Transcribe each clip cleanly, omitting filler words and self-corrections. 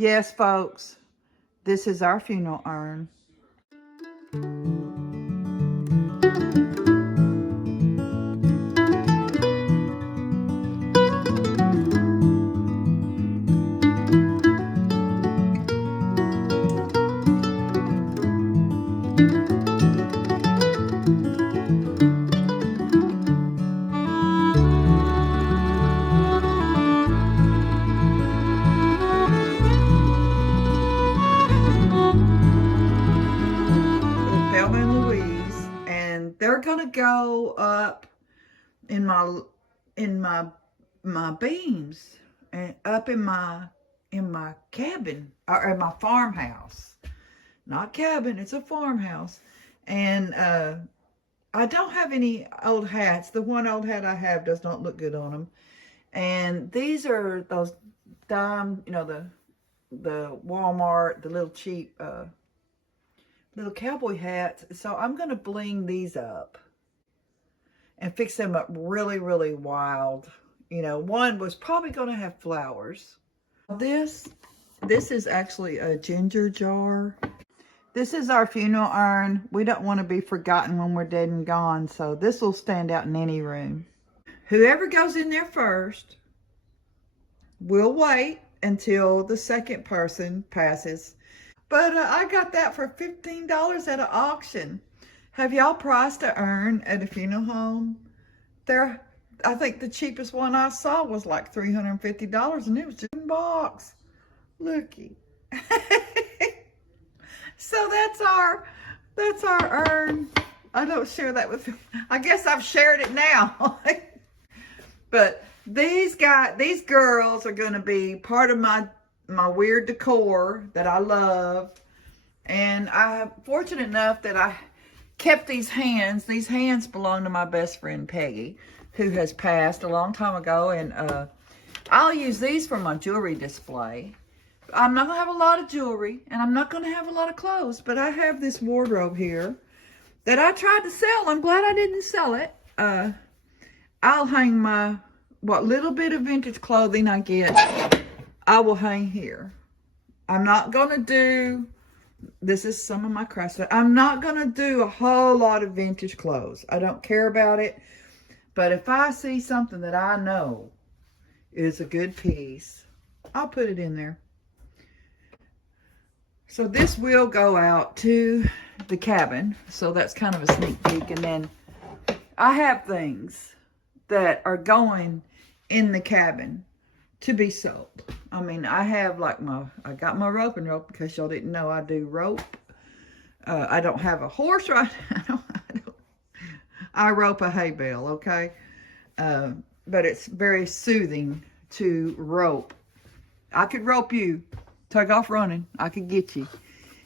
Yes, folks, this is our funeral urn. Thelma and Louise, and they're gonna go up in my beams and up in my cabin, or in my farmhouse. Not cabin, it's a farmhouse. And I don't have any old hats. The one old hat I have does not look good on them. And these are those dime, the Walmart, the little cheap little cowboy hats. So I'm going to bling these up and fix them up really, really wild. One was probably going to have flowers. This is actually a ginger jar. This is our funeral urn. We don't want to be forgotten when we're dead and gone, so this will stand out in any room. Whoever goes in there first, we'll wait until the second person passes. But I got that for $15 at an auction. Have y'all priced an urn at a funeral home? I think the cheapest one I saw was like $350, and it was just in a box. Looky. So that's our urn. I don't share that with, I guess I've shared it now. But these girls are going to be part of my weird decor that I love. And I'm fortunate enough that I kept these hands. These hands belong to my best friend Peggy, who has passed a long time ago. And I'll use these for my jewelry display. I'm not going to have a lot of jewelry, and I'm not going to have a lot of clothes, but I have this wardrobe here that I tried to sell. I'm glad I didn't sell it. I'll hang what little bit of vintage clothing I get, I will hang here. I'm not going to do, this is some of my crafts. I'm not going to do a whole lot of vintage clothes. I don't care about it. But if I see something that I know is a good piece, I'll put it in there. So this will go out to the cabin. So that's kind of a sneak peek. And then I have things that are going in the cabin to be sold. I mean, I have like I got my rope, in case y'all didn't know I do rope. I don't have a horse right now. I rope a hay bale, okay? But it's very soothing to rope. I could rope you. Take off running. I could get you.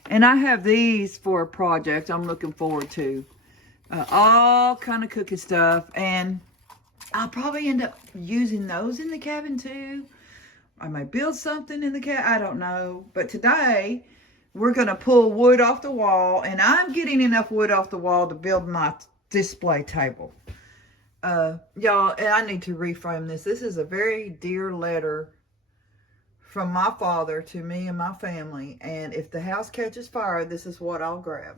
And I have these for a project I'm looking forward to. All kind of cooking stuff. And I'll probably end up using those in the cabin too. I may build something in the cabin. I don't know. But today, we're going to pull wood off the wall. And I'm getting enough wood off the wall to build my display table. Y'all, and I need to reframe this. This is a very dear letter from my father to me and my family. And if the house catches fire, this is what I'll grab.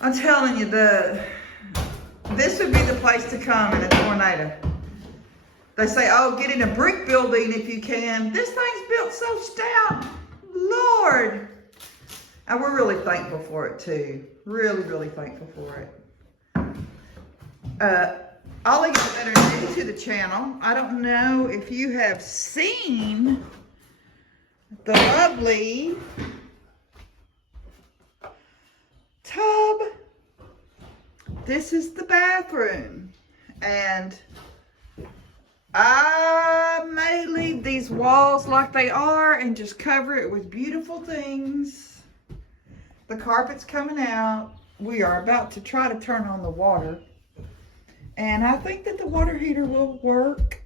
I'm telling you, this would be the place to come in a tornado. They say, oh, get in a brick building if you can. This thing's built so stout. Lord. And we're really thankful for it too. Really, really thankful for it. All of you that are new to the channel, I don't know if you have seen the lovely tub. This is the bathroom, and I may leave these walls like they are and just cover it with beautiful things. The carpet's coming out. We are about to try to turn on the water. And I think that the water heater will work.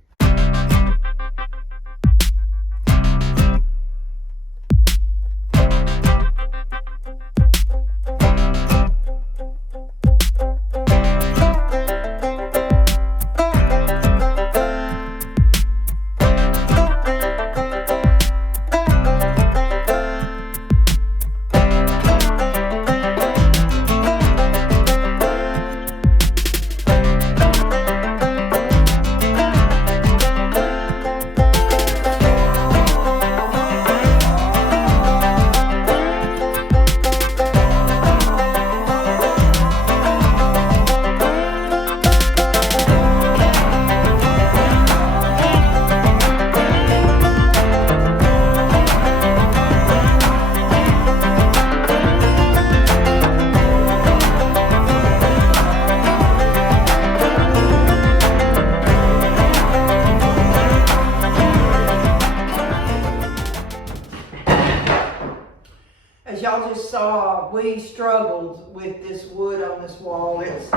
saw, we struggled with this wood on this wall. It's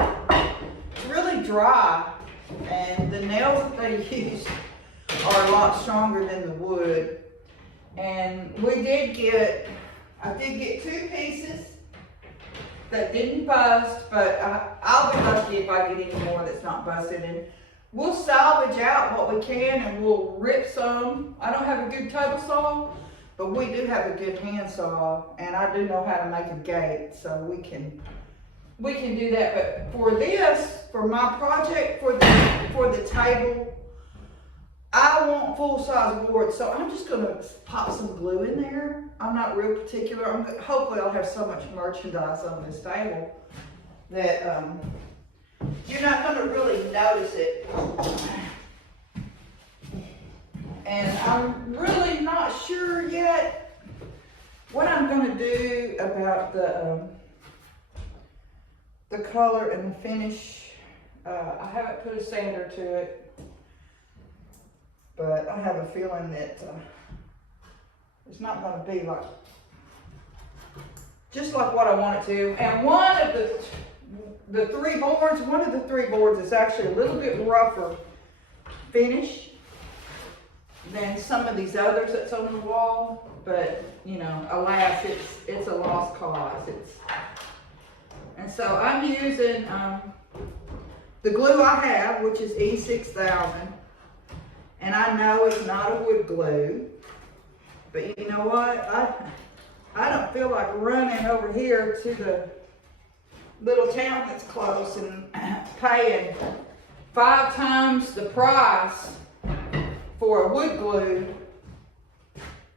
really dry, and the nails that they used are a lot stronger than the wood. And I did get 2 pieces that didn't bust, but I'll be lucky if I get any more that's not busted. And we'll salvage out what we can, and we'll rip some. I don't have a good table saw, but we do have a good hand saw, and I do know how to make a gate, so we can do that. But for this, for my project, for the table, I want full-size boards, so I'm just gonna pop some glue in there. I'm not real particular. Hopefully I'll have so much merchandise on this table that you're not gonna really notice it. And I'm really not sure yet what I'm gonna do about the color and the finish. I haven't put a sander to it, but I have a feeling that it's not going to be just like what I want it to. And one of the 3 boards is actually a little bit rougher finish than some of these others that's on the wall. But you know, alas, it's a lost cause. And so I'm using the glue I have, which is E6000. And I know it's not a wood glue, but you know what? I don't feel like running over here to the little town that's close and paying 5 times the price for a wood glue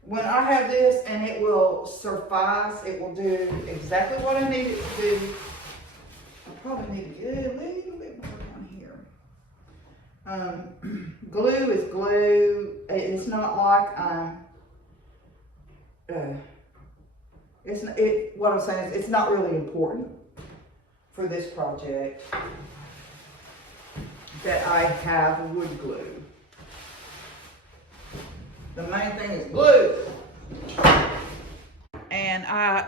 when I have this, and it will suffice. It will do exactly what I need it to do. I probably need to get a little bit more down here. Glue is glue. It's not like what I'm saying is it's not really important for this project that I have wood glue. The main thing is glue. And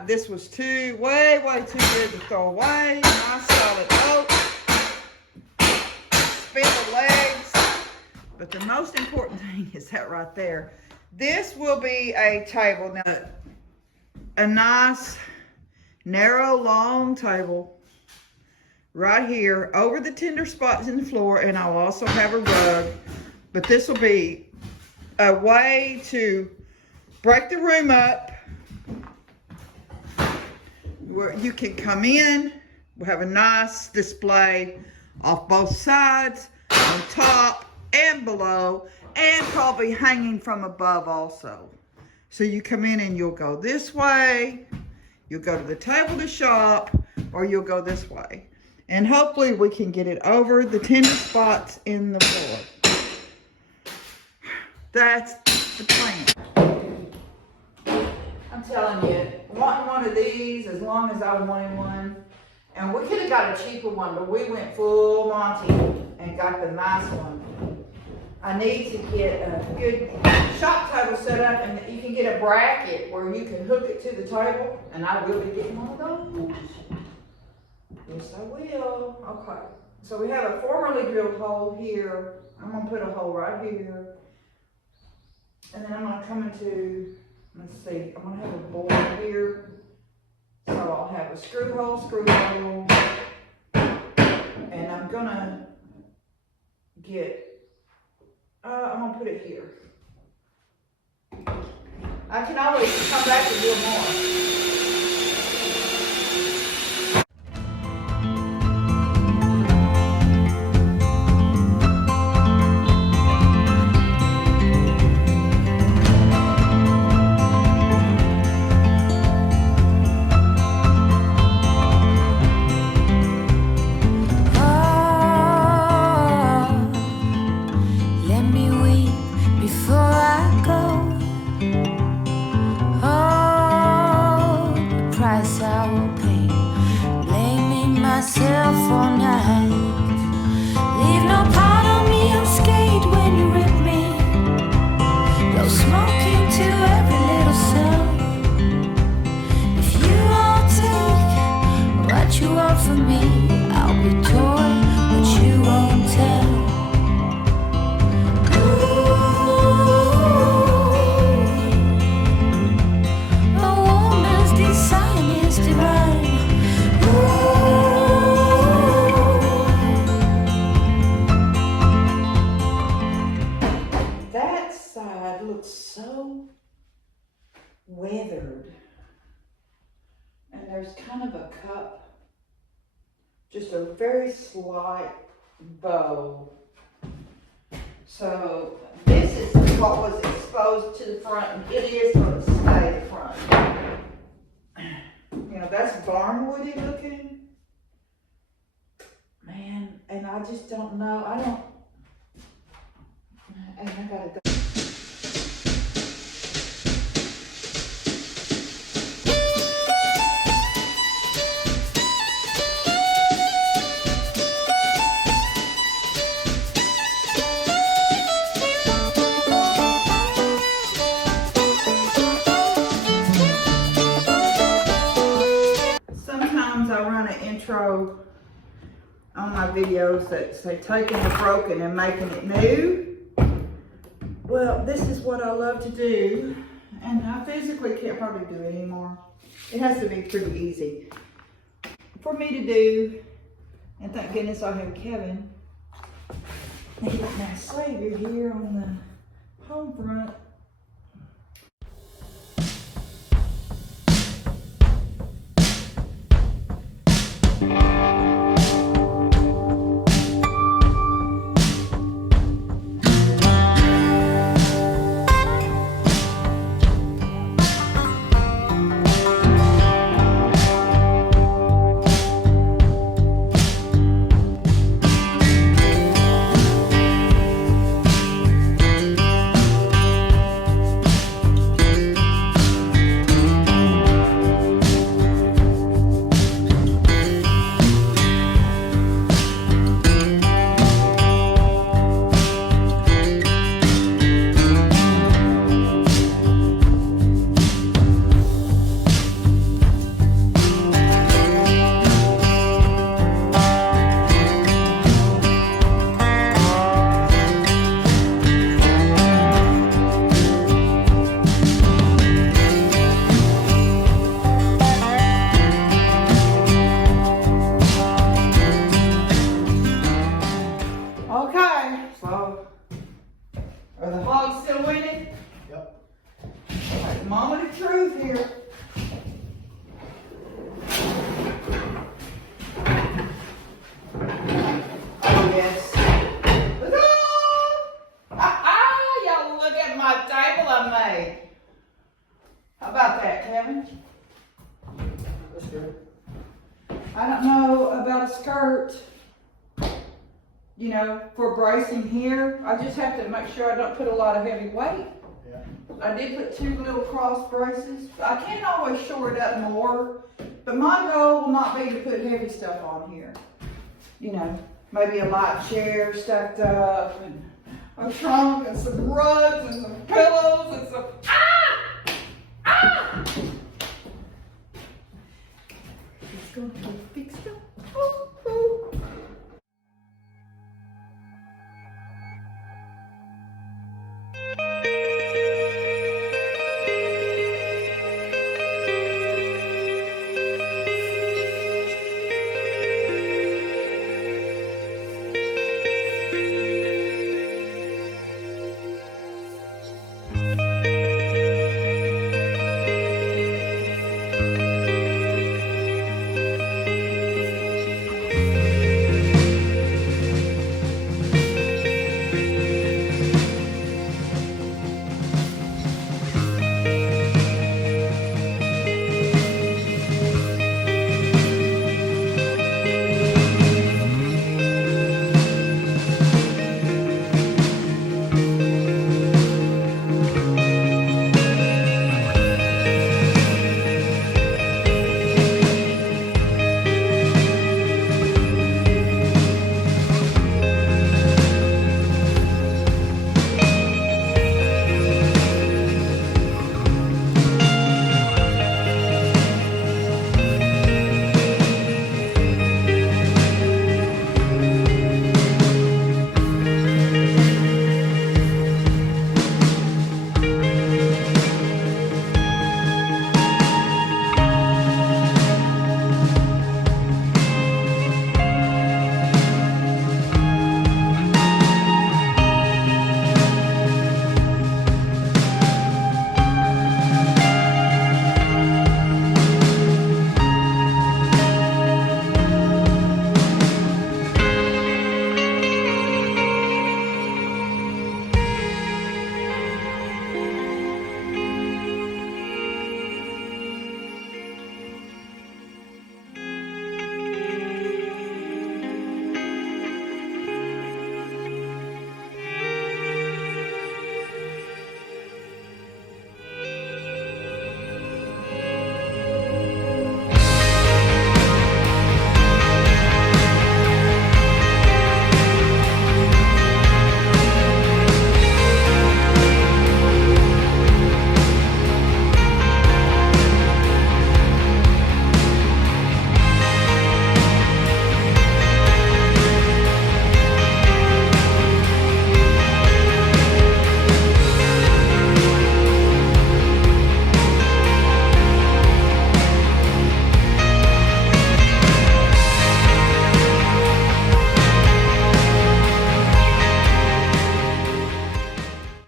this was way too good to throw away. Nice solid oak. Spin the legs. But the most important thing is that right there. This will be a table. Now, a nice, narrow, long table right here over the tender spots in the floor, and I'll also have a rug. But this will be a way to break the room up where you can come in. We'll have a nice display off both sides, on top and below, and probably hanging from above also. So you come in and you'll go this way, you'll go to the table to shop, or you'll go this way. And hopefully we can get it over the tender spots in the floor. That's the plan. I'm telling you, wanting one of these as long as I wanted one. And we could have got a cheaper one, but we went full Monty and got the nice one. I need to get a good shop table set up, and you can get a bracket where you can hook it to the table, and I will be getting one of those. Yes, I will. Okay. So we have a formerly drilled hole here. I'm going to put a hole right here. And then I'm going to come into, let's see, I'm going to have a board here. So I'll have a screw hole, and I'm going to get, I'm going to put it here. I can always come back and do more. Smoking to every little sound. If you side looks so weathered. And there's kind of a cup, just a very slight bow. So this is what was exposed to the front, and it is going to stay the front. You know, that's barnwoody looking. Man, and I just don't know. And I gotta go. Sometimes I run an intro on my videos that say taking the broken and making it new. Well, this is what I love to do, and I physically can't probably do it anymore. It has to be pretty easy for me to do, and thank goodness I have Kevin. And he got my savior here on the home front. Are the hogs still winning? Yep. Like moment of truth here. Oh yes. Y'all look at my table I made. How about that, Kevin? That's good. I don't know about a skirt, you know, for bracing here. I just have to make sure I don't put a lot of heavy weight. Yeah. I did put 2 little cross braces. I can always shore it up more, but my goal will not be to put heavy stuff on here. You know, maybe a light chair stacked up, and a trunk, and some rugs, and some